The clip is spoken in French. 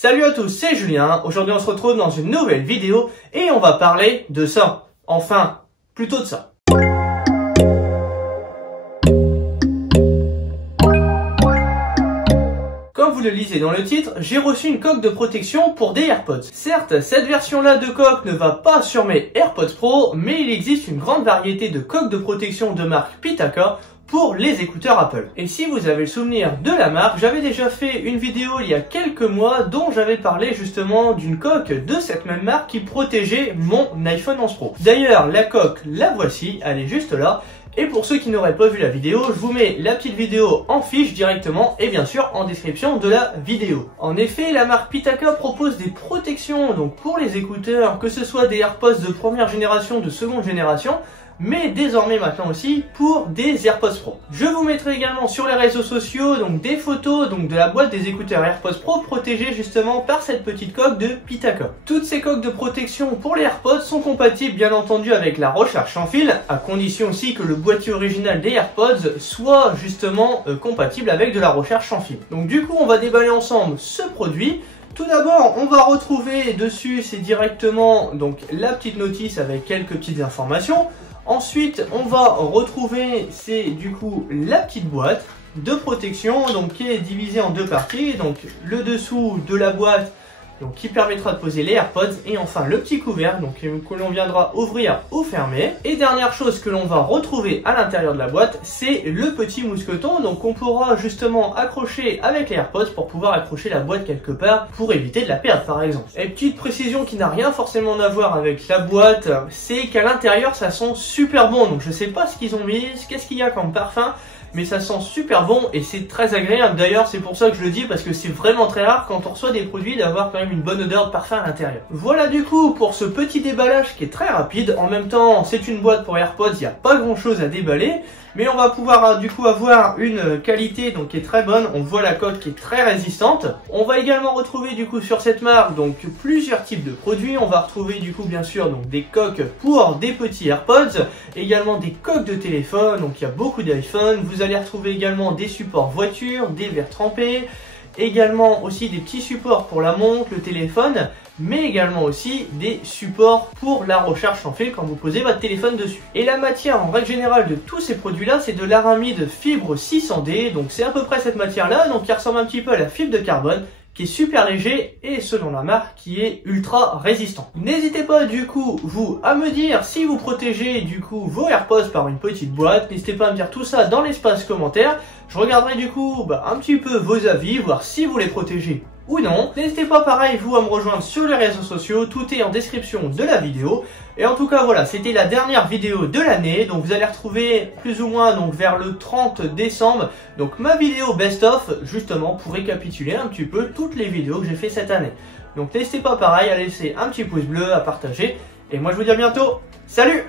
Salut à tous, c'est Julien. Aujourd'hui on se retrouve dans une nouvelle vidéo et on va parler de ça. Enfin, plutôt de ça. Comme vous le lisez dans le titre, j'ai reçu une coque de protection pour des AirPods. Certes, cette version-là de coque ne va pas sur mes AirPods Pro, mais il existe une grande variété de coques de protection de marque Pitaka pour les écouteurs Apple. Et si vous avez le souvenir de la marque, j'avais déjà fait une vidéo il y a quelques mois dont j'avais parlé justement d'une coque de cette même marque qui protégeait mon iPhone 11 Pro. D'ailleurs, la coque, la voici, elle est juste là. Et pour ceux qui n'auraient pas vu la vidéo, je vous mets la petite vidéo en fiche directement et bien sûr en description de la vidéo. En effet, la marque Pitaka propose des protections donc pour les écouteurs, que ce soit des AirPods de première génération, de seconde génération, mais désormais maintenant aussi pour des AirPods Pro. Je vous mettrai également sur les réseaux sociaux donc des photos donc de la boîte des écouteurs AirPods Pro protégés justement par cette petite coque de Pitaka. Toutes ces coques de protection pour les AirPods sont compatibles bien entendu avec la recharge sans fil, à condition aussi que le boîtier original des AirPods soit justement compatible avec de la recharge sans fil. Donc du coup on va déballer ensemble ce produit. Tout d'abord, on va retrouver dessus, c'est directement donc la petite notice avec quelques petites informations. Ensuite, on va retrouver, c'est du coup la petite boîte de protection donc qui est divisée en deux parties. Donc le dessous de la boîte donc qui permettra de poser les AirPods et enfin le petit couvercle donc que l'on viendra ouvrir ou fermer. Et dernière chose que l'on va retrouver à l'intérieur de la boîte, c'est le petit mousqueton donc qu'on pourra justement accrocher avec les AirPods pour pouvoir accrocher la boîte quelque part pour éviter de la perdre par exemple. Et petite précision qui n'a rien forcément à voir avec la boîte, c'est qu'à l'intérieur ça sent super bon. Donc je sais pas ce qu'ils ont mis, qu'est-ce qu'il y a comme parfum, mais ça sent super bon et c'est très agréable. D'ailleurs c'est pour ça que je le dis, parce que c'est vraiment très rare quand on reçoit des produits d'avoir quand même une bonne odeur de parfum à l'intérieur. Voilà du coup pour ce petit déballage qui est très rapide. En même temps c'est une boîte pour AirPods, il n'y a pas grand chose à déballer, mais on va pouvoir du coup avoir une qualité donc qui est très bonne. On voit la coque qui est très résistante. On va également retrouver du coup sur cette marque donc plusieurs types de produits. On va retrouver du coup bien sûr donc des coques pour des petits AirPods, également des coques de téléphone, donc il y a beaucoup d'iPhone. Vous allez retrouver également des supports voiture, des verres trempés, également aussi des petits supports pour la montre, le téléphone, mais également aussi des supports pour la recharge sans fil quand vous posez votre téléphone dessus. Et la matière en règle générale de tous ces produits là, c'est de l'aramide fibre 600D, donc c'est à peu près cette matière là, donc qui ressemble un petit peu à la fibre de carbone, qui est super léger et selon la marque qui est ultra résistant. N'hésitez pas du coup vous à me dire si vous protégez du coup vos AirPods par une petite boîte. N'hésitez pas à me dire tout ça dans l'espace commentaire. Je regarderai du coup un petit peu vos avis, voir si vous les protégez ou non. N'hésitez pas pareil vous à me rejoindre sur les réseaux sociaux, tout est en description de la vidéo. Et en tout cas voilà, c'était la dernière vidéo de l'année, donc vous allez retrouver plus ou moins donc vers le 30 décembre donc ma vidéo best of justement pour récapituler un petit peu toutes les vidéos que j'ai fait cette année. Donc n'hésitez pas pareil à laisser un petit pouce bleu, à partager, et moi je vous dis à bientôt, salut!